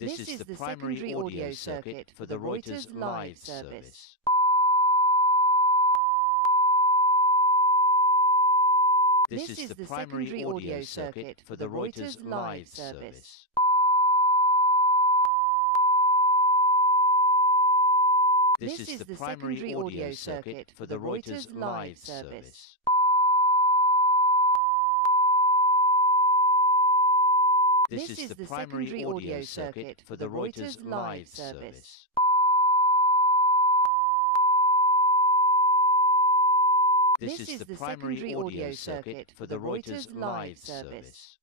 This is the primary audio circuit for the Reuters live service. This is the primary audio circuit for the Reuters live service. This is the primary audio circuit for the Reuters live service. This is the primary audio circuit for the Reuters live service. This is the primary audio circuit for the Reuters live service.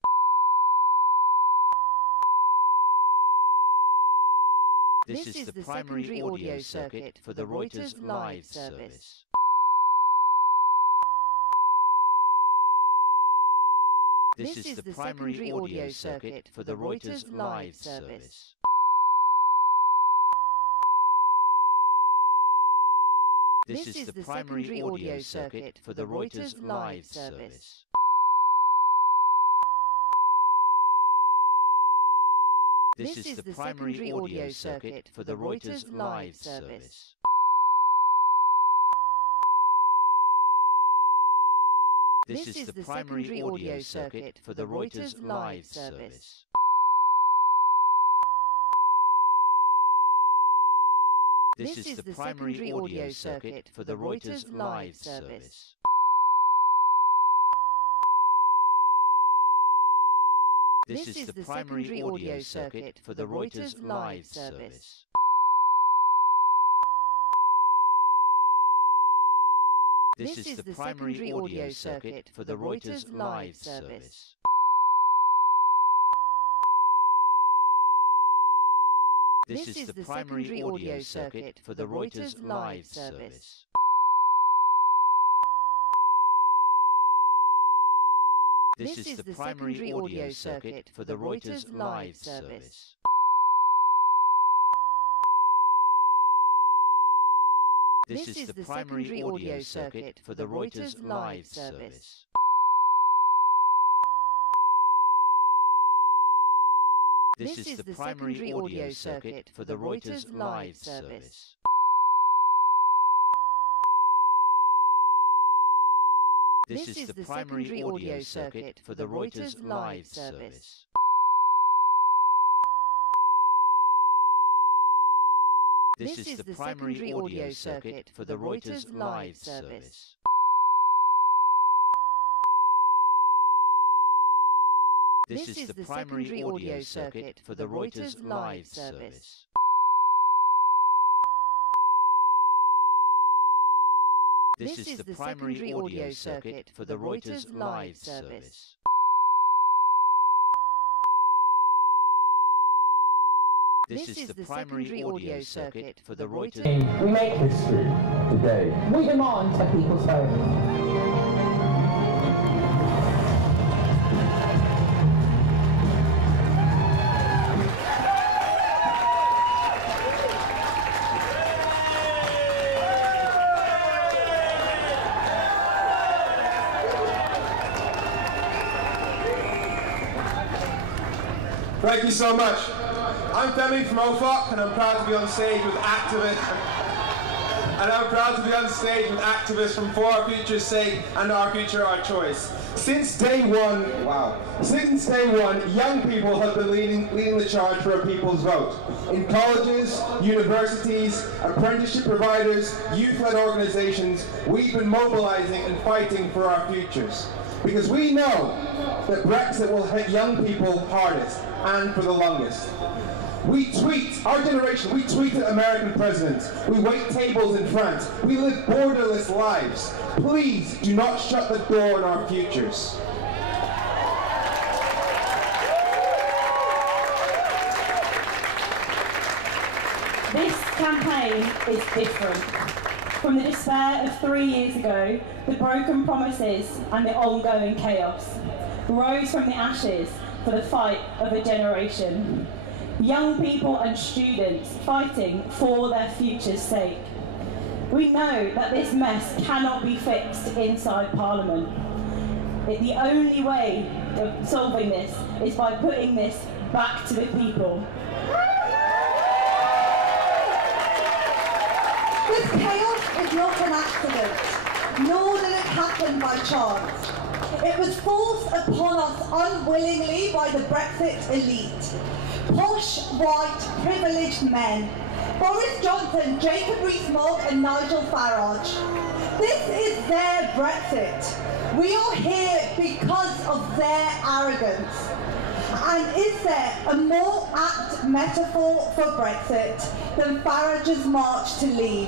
This is the primary audio circuit for the Reuters live service. This is the primary audio circuit for the Reuters live service. This is the primary audio circuit for the Reuters live service. This is the primary audio circuit for the Reuters live service. This is the primary audio circuit for the Reuters live service. This is the primary audio circuit for the Reuters live service. This is the primary audio circuit for the Reuters live service. This is the primary audio circuit for the Reuters live service. This is the primary audio circuit for the Reuters live service. This is the primary audio circuit for the Reuters live service. This is the primary audio circuit for the Reuters live service. This is the primary audio circuit for the Reuters live service. This is the primary audio circuit for the Reuters live service. This is the primary audio circuit for the Reuters live service. This is the primary audio circuit for the Reuters live service. This is the primary audio circuit for the Reuters live service. This is the primary audio circuit for the Reuters. We make history today. We demand a people's vote. Thank you so much. I'm Femi from OFOC, and I'm proud to be on stage with activists from For Our Future's Sake and Our Future, Our Choice. Since day one, young people have been leading the charge for a people's vote. In colleges, universities, apprenticeship providers, youth-led organizations, we've been mobilizing and fighting for our futures. Because we know that Brexit will hit young people hardest and for the longest. We tweet, our generation, we tweet at American presidents. We wait tables in France. We live borderless lives. Please do not shut the door on our futures. This campaign is different. From the despair of 3 years ago, the broken promises and the ongoing chaos rose from the ashes for the fight of a generation. Young people and students fighting for their future's sake. We know that this mess cannot be fixed inside Parliament. The only way of solving this is by putting this back to the people. not an accident, nor did it happen by chance. It was forced upon us unwillingly by the Brexit elite. Posh, white, privileged men. Boris Johnson, Jacob Rees-Mogg and Nigel Farage. This is their Brexit. We are here because of their arrogance. And is there a more apt metaphor for Brexit than Farage's march to leave?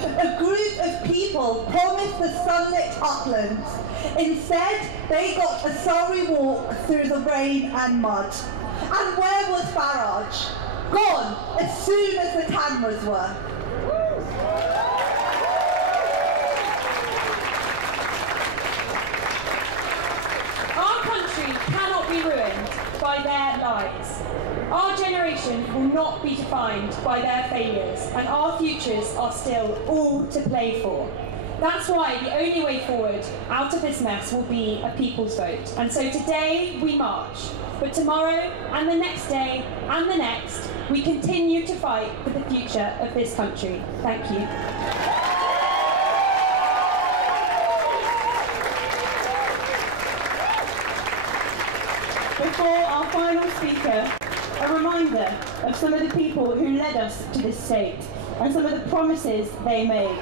A group of people promised the sunlit uplands. Instead, they got a sorry walk through the rain and mud. And where was Farage? Gone as soon as the cameras were. Our country cannot be ruined by their lies. Our generation will not be defined by their failures, and our futures are still all to play for. That's why the only way forward out of this mess will be a people's vote. And so today we march, but tomorrow and the next day and the next, we continue to fight for the future of this country. Thank you. Before our final speaker, a reminder of some of the people who led us to this state and some of the promises they made.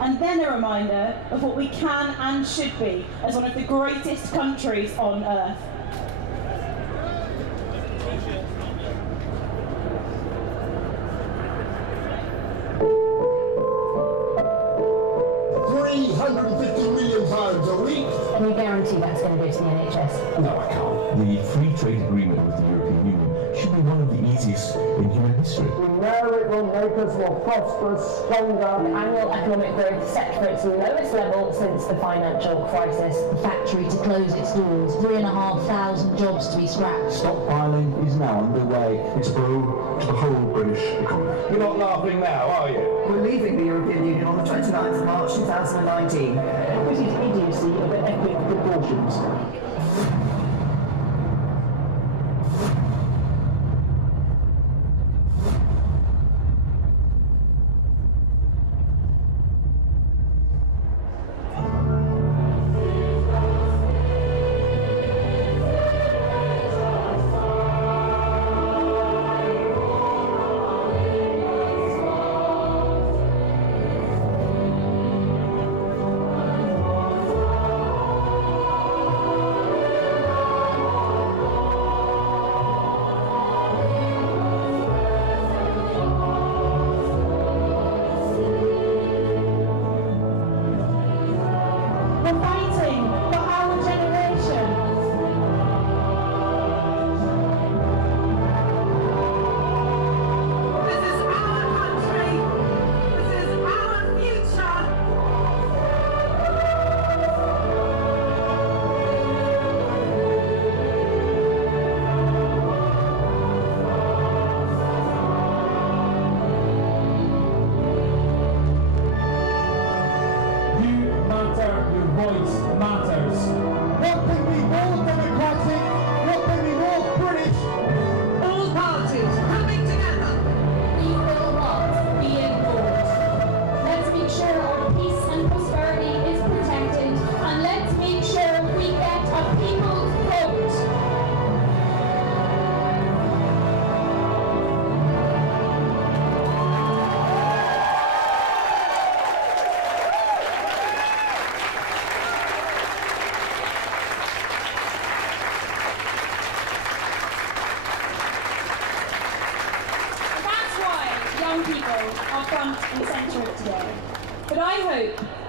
And then a reminder of what we can and should be as one of the greatest countries on earth. £350 million a week. Can you guarantee that's going to go to the NHS? No, I can't. The free trade agreement with the European Union should be one of the easiest in human history. We know it will make us more prosperous, stronger. Annual economic growth set for its lowest level since the financial crisis. The factory to close its doors, 3,500 jobs to be scrapped. Stockpiling is now underway. It's a blow to the whole British economy. You're not laughing now, are you? We're leaving the European Union on the 29th of March 2019. This is idiocy of epic proportions.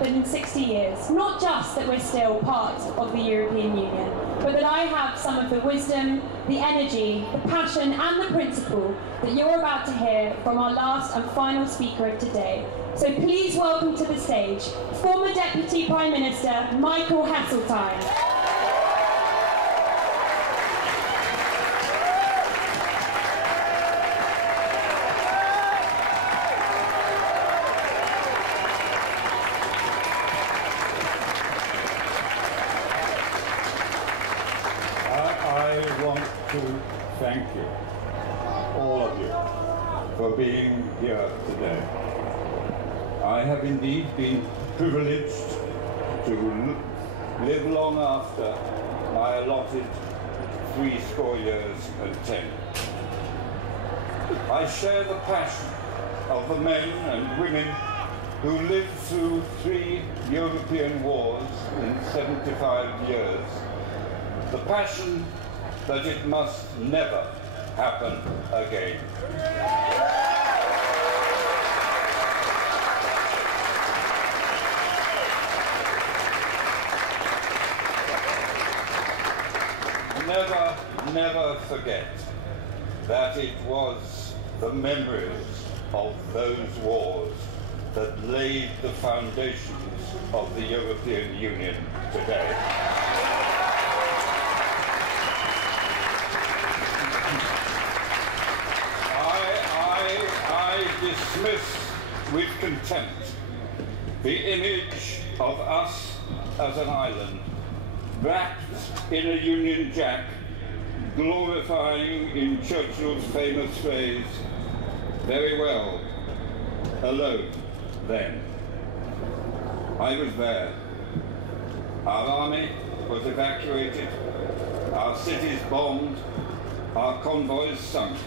In 60 years, not just that we're still part of the European Union, but that I have some of the wisdom, the energy, the passion and the principle that you're about to hear from our last and final speaker of today. So please welcome to the stage former Deputy Prime Minister Michael Heseltine. Thank you, all of you, for being here today. I have indeed been privileged to live long after my allotted 70 years and 10. I share the passion of the men and women who lived through 3 European wars in 75 years. The passion that it must never happen again. Never forget that it was the memories of those wars that laid the foundations of the European Union today. I dismiss with contempt the image of us as an island wrapped in a Union Jack, glorifying in Churchill's famous phrase, "Very well, alone then." I was there. Our army was evacuated, our cities bombed, our convoys sunk,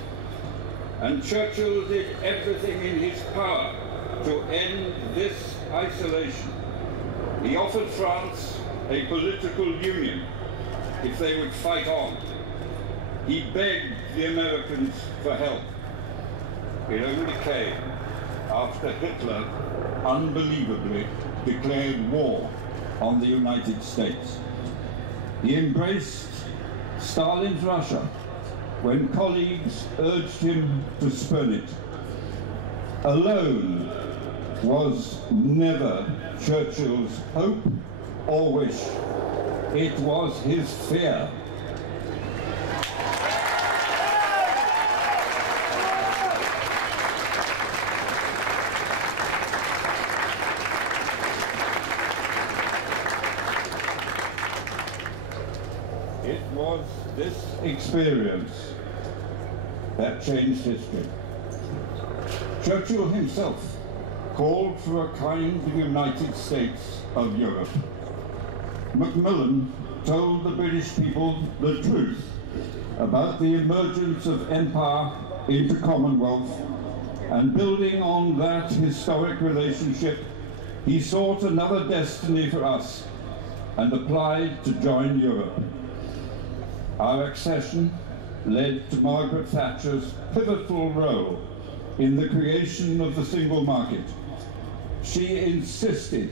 and Churchill did everything in his power to end this isolation. He offered France a political union if they would fight on. He begged the Americans for help. It only came after Hitler unbelievably declared war on the United States. He embraced Stalin's Russia when colleagues urged him to spurn it. Alone was never Churchill's hope or wish. It was his fear. It was this experience that changed history. Churchill himself called for a kind of United States of Europe. Macmillan told the British people the truth about the emergence of empire into Commonwealth, and building on that historic relationship, he sought another destiny for us and applied to join Europe. Our accession led to Margaret Thatcher's pivotal role in the creation of the single market. She insisted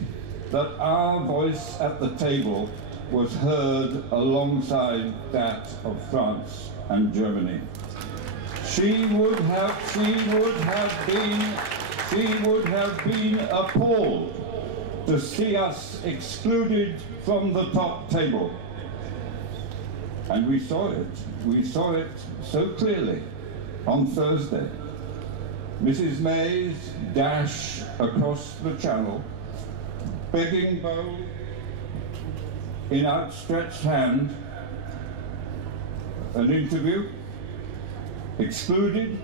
that our voice at the table was heard alongside that of France and Germany. She would have been appalled to see us excluded from the top table. And we saw it so clearly on Thursday. Mrs. May's dash across the channel, begging bowl in outstretched hand, an interview, excluded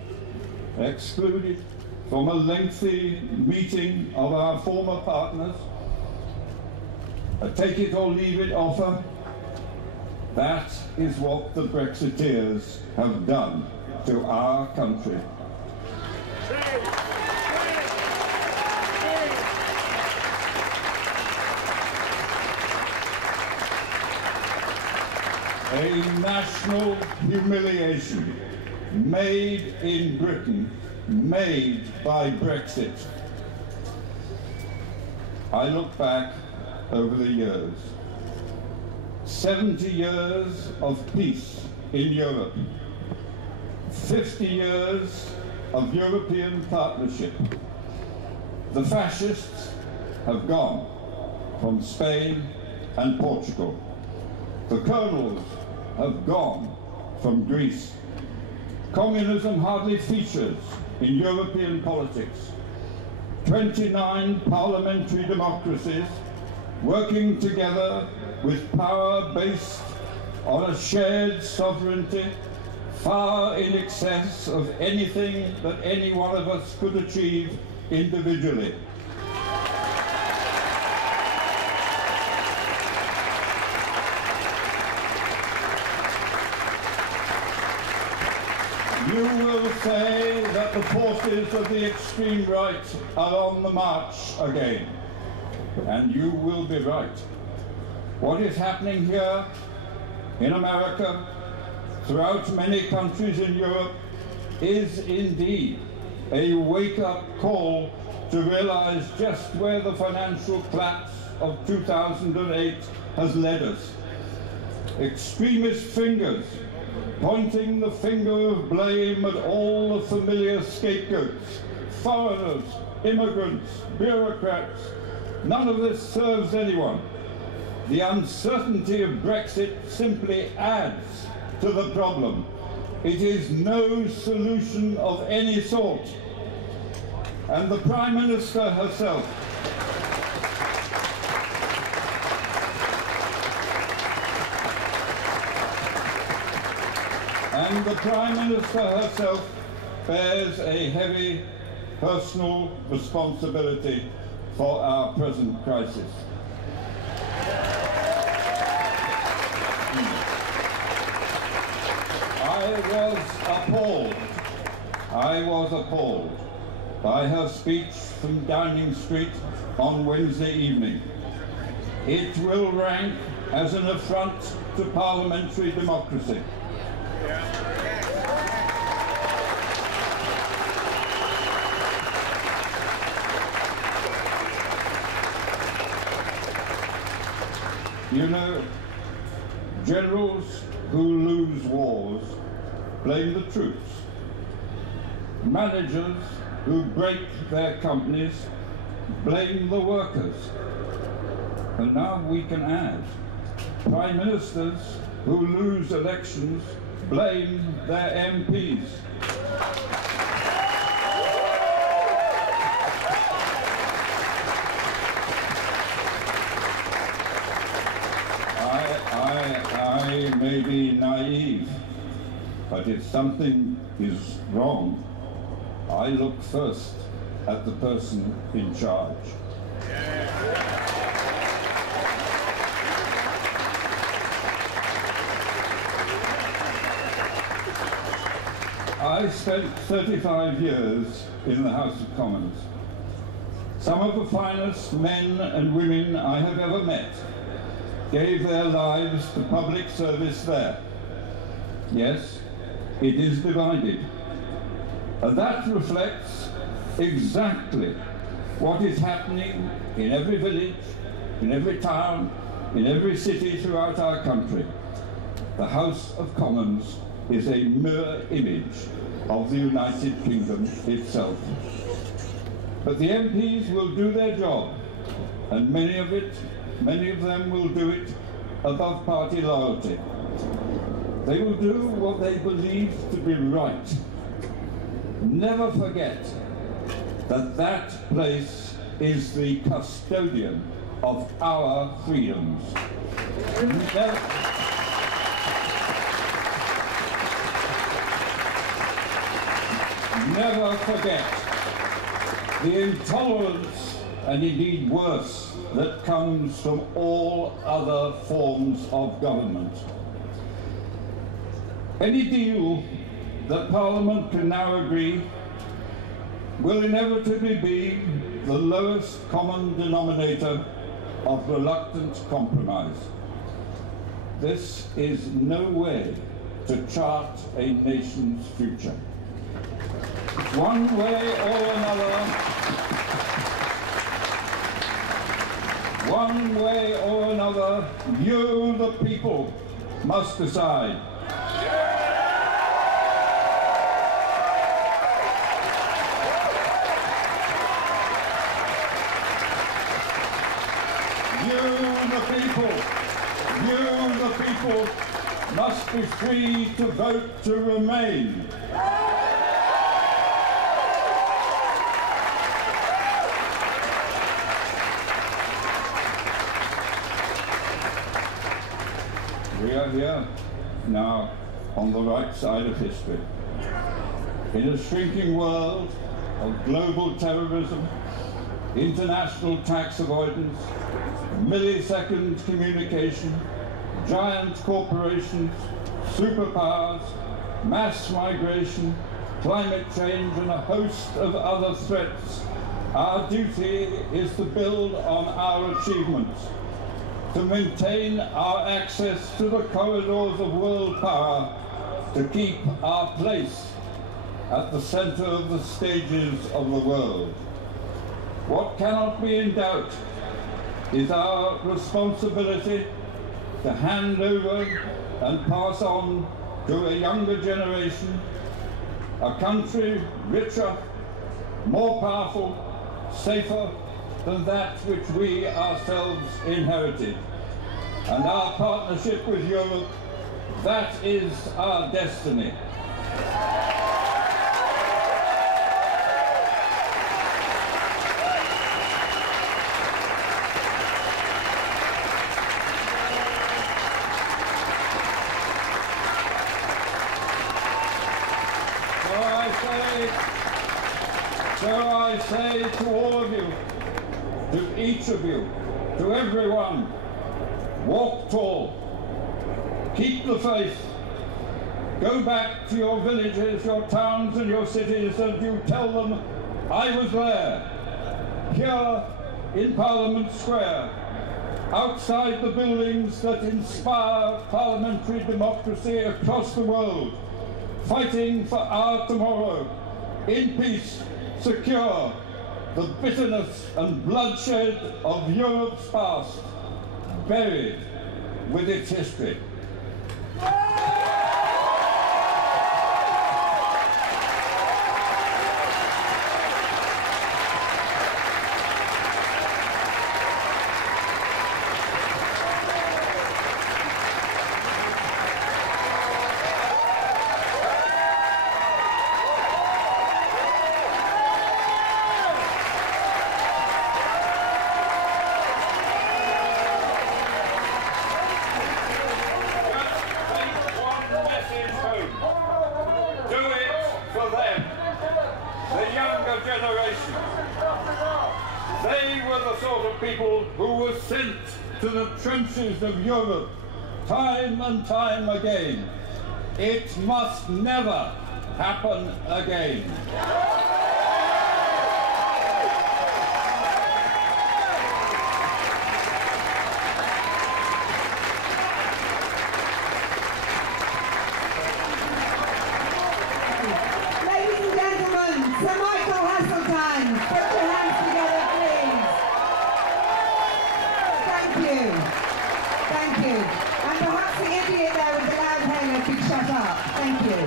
from a lengthy meeting of our former partners, a take-it-or-leave-it offer. That is what the Brexiteers have done to our country. A national humiliation made in Britain, made by Brexit. I look back over the years. 70 years of peace in Europe. 50 years of European partnership. The fascists have gone from Spain and Portugal. The colonels have gone from Greece. Communism hardly features in European politics. 29 parliamentary democracies working together with power based on a shared sovereignty far in excess of anything that any one of us could achieve individually. You will say that the forces of the extreme right are on the march again, and you will be right. What is happening here in America, throughout many countries in Europe, is indeed a wake-up call to realize just where the financial collapse of 2008 has led us. Extremist fingers pointing the finger of blame at all the familiar scapegoats, foreigners, immigrants, bureaucrats. None of this serves anyone. The uncertainty of Brexit simply adds to the problem. It is no solution of any sort. And the Prime Minister herself bears a heavy personal responsibility for our present crisis. I was appalled by her speech from Downing Street on Wednesday evening. It will rank as an affront to parliamentary democracy. You know, generals who lose wars blame the troops. Managers who break their companies blame the workers. And now we can add, Prime Ministers who lose elections blame their MPs. I may be naive, but if something is wrong, I look first at the person in charge. I spent 35 years in the House of Commons. Some of the finest men and women I have ever met gave their lives to public service there. Yes, it is divided. And that reflects exactly what is happening in every village, in every town, in every city throughout our country. The House of Commons is a mirror image of the United Kingdom itself. But the MPs will do their job, and many of them will do it above party loyalty. They will do what they believe to be right. Never forget that that place is the custodian of our freedoms. Never forget the intolerance, and indeed worse, that comes from all other forms of government. Any deal that Parliament can now agree will inevitably be the lowest common denominator of reluctant compromise. This is no way to chart a nation's future. One way or another, you, the people, must decide. You, the people, must be free to vote to remain. We are here now on the right side of history. In a shrinking world of global terrorism, international tax avoidance, millisecond communication, giant corporations, superpowers, mass migration, climate change, and a host of other threats, our duty is to build on our achievements, to maintain our access to the corridors of world power, to keep our place at the center of the stages of the world. What cannot be in doubt is our responsibility to hand over and pass on to a younger generation a country richer, more powerful, safer than that which we ourselves inherited. And our partnership with Europe, that is our destiny. So I say to all of you, to each of you, to everyone, walk tall, keep the faith, go back to your villages, your towns and your cities, and you tell them, I was there, here in Parliament Square, outside the buildings that inspire parliamentary democracy across the world, fighting for our tomorrow, in peace, secure, the bitterness and bloodshed of Europe's past, buried with its history. To the trenches of Europe, time and time again. It must never happen again. Ladies and gentlemen, Sir Michael Hasseltine, put your hands together, please. Thank you. And perhaps the idiot there with the loud hailer could shut up. Thank you.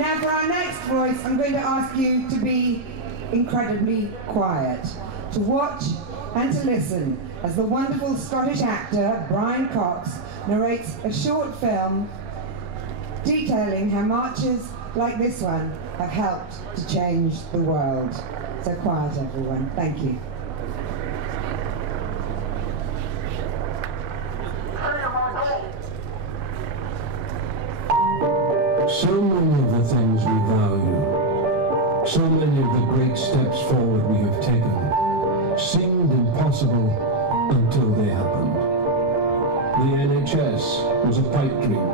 Now for our next voice, I'm going to ask you to be incredibly quiet, to watch and to listen as the wonderful Scottish actor Brian Cox narrates a short film detailing how marches like this one have helped to change the world. So quiet, everyone. Thank you. So many of the things we value, so many of the great steps forward we have taken, seemed impossible until they happened. The NHS was a pipe dream.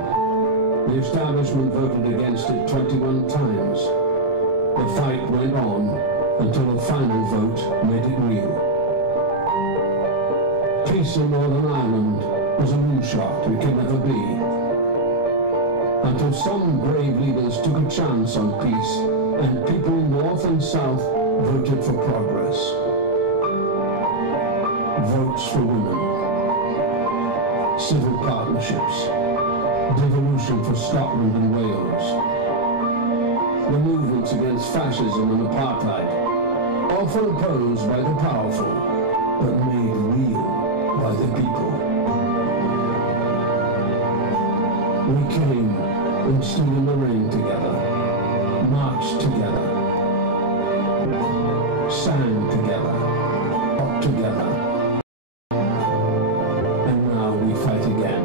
The establishment voted against it 21 times. The fight went on until a final vote made it real. Peace in Northern Ireland was a moonshot it could never be. Until some brave leaders took a chance on peace and people north and south voted for progress. Votes for women, civil partnerships, devolution for Scotland and Wales, the movements against fascism and apartheid, often opposed by the powerful, but made real by the people. We came and stood in the rain together, marched together, sang together, fought together, and now we fight again.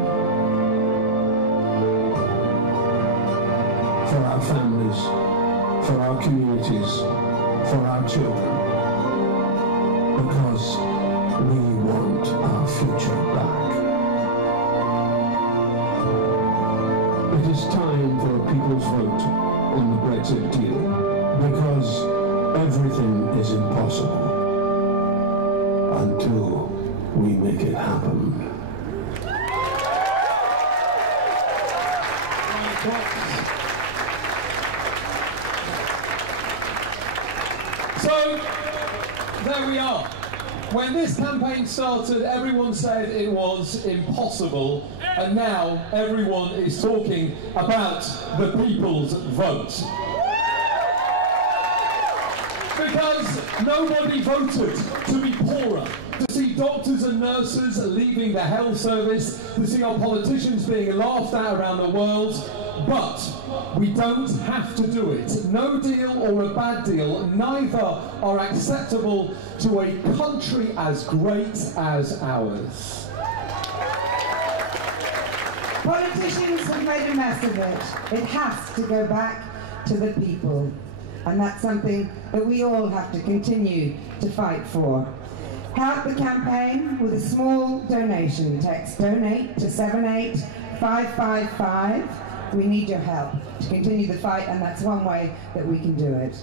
For our families, for our communities, for our children, because we want our future back. It is time for a people's vote on the Brexit deal, because everything is impossible until we make it happen. So, there we are. When this campaign started, everyone said it was impossible, and now everyone is talking about the people's vote. Because nobody voted to be poorer, to see doctors and nurses leaving the health service, to see our politicians being laughed at around the world. But we don't have to do it. No deal or a bad deal, neither are acceptable to a country as great as ours. Politicians have made a mess of it. It has to go back to the people. And that's something that we all have to continue to fight for. Help the campaign with a small donation. Text donate to 78555. We need your help to continue the fight, and that's one way that we can do it.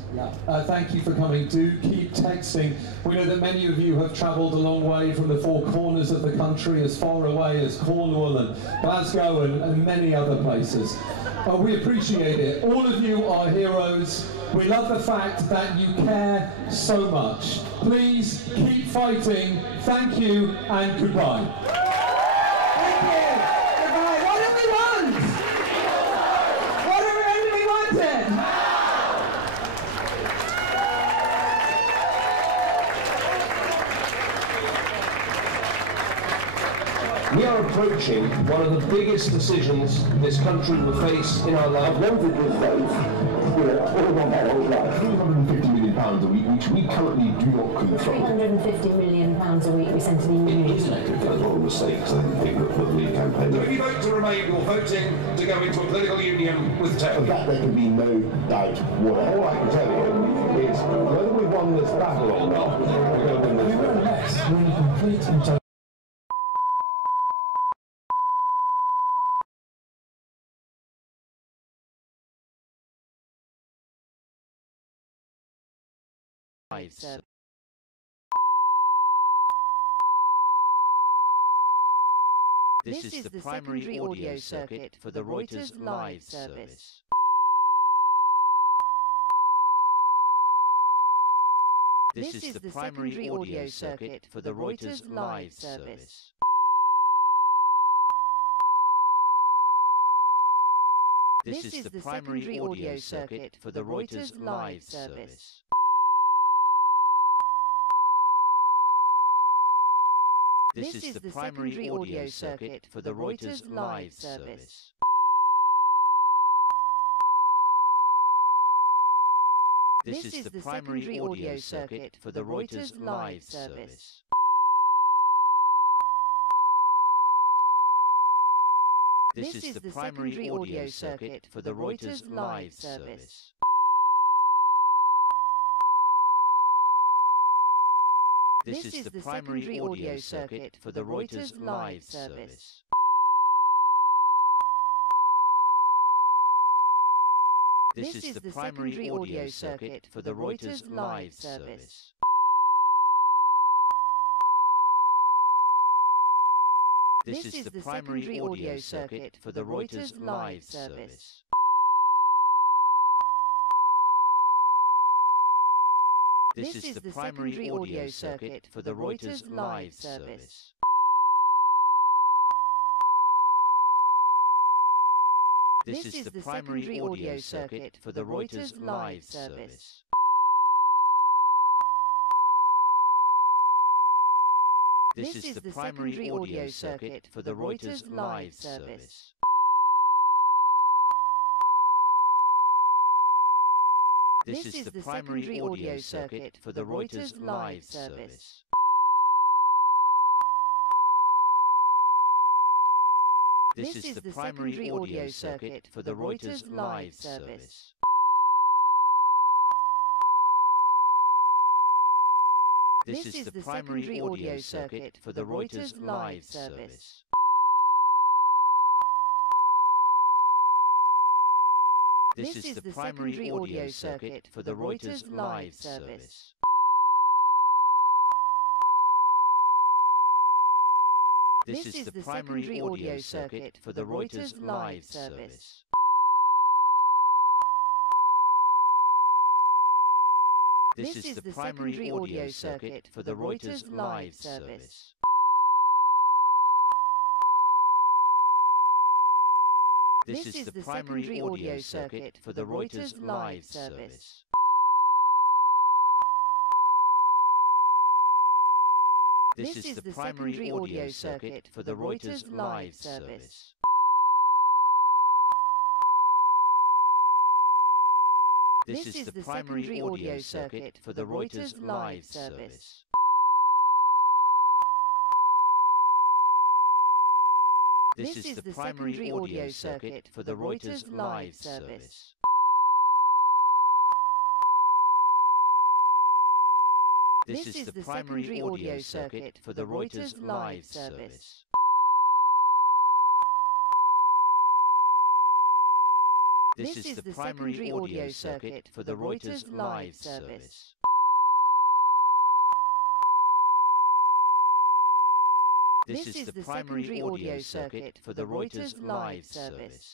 Thank you for coming. Do keep texting. We know that many of you have travelled a long way from the four corners of the country, as far away as Cornwall and Glasgow and many other places. We appreciate it. All of you are heroes. We love the fact that you care so much. Please keep fighting. Thank you and goodbye. Thank you. Goodbye. What do we want? What are we wanted? We are approaching one of the biggest decisions this country will face in our life. I've wanted this vote, all of my whole life. £350 million a week, which we currently do not control. £350 million a week we sent to the Union. It is an act of moral mistakes, I think, that the Leave campaign. If you vote to remain, you're voting to go into a political union with Turkey. Of that there can be no doubt whatever. All I can tell you is whether we've won this battle or not, we're going to win this battle. Yes, really complete and total. This is the primary audio circuit for the Reuters live service. This is the primary audio circuit for the Reuters live service. This is the primary audio circuit for the Reuters live service. This is the primary audio circuit for the Reuters live service. This is the primary audio circuit for the Reuters live service. This is the primary audio circuit for the Reuters live service. This is the primary audio circuit for the Reuters live service. This is the primary audio circuit for the Reuters live service. This is the primary audio circuit for the Reuters live service. This is the primary audio circuit for the Reuters live service. This is the primary audio circuit for the Reuters live service. This is the primary audio circuit for the Reuters live service. This is the primary audio circuit for the Reuters live service. This is the primary audio circuit for the Reuters live service. This is the primary audio circuit for the Reuters live service. This is the primary audio circuit for the Reuters live service. This is the primary audio circuit for the Reuters live service. This is the primary audio circuit for the Reuters live service. This is the primary audio circuit for the Reuters live service. This is the primary audio circuit for the Reuters live service. This is the primary audio circuit for the Reuters live service. This is the primary audio circuit for the Reuters live service. This is the primary audio circuit for the Reuters live service. This is the primary audio circuit for the Reuters live service. This is the primary audio circuit for the Reuters live service.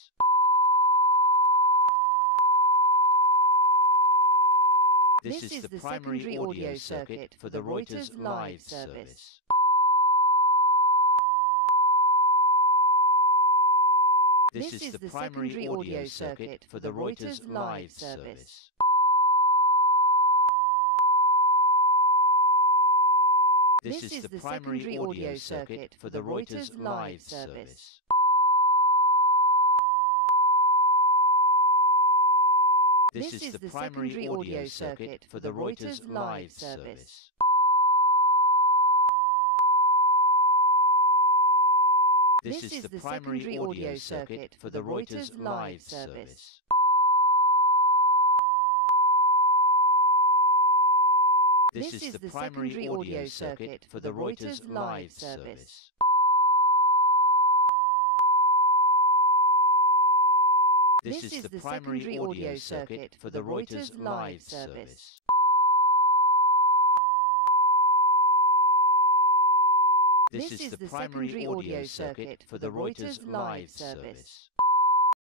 This is the primary audio circuit for the Reuters live service. This is the primary audio circuit for the Reuters live service. This is the primary audio circuit for the Reuters live service. This is the primary audio circuit for the Reuters live service. This is the primary audio circuit for the Reuters live service. This is the primary audio circuit for the Reuters live service. This is the primary audio circuit for the Reuters live service. This is the primary audio circuit for the Reuters live service.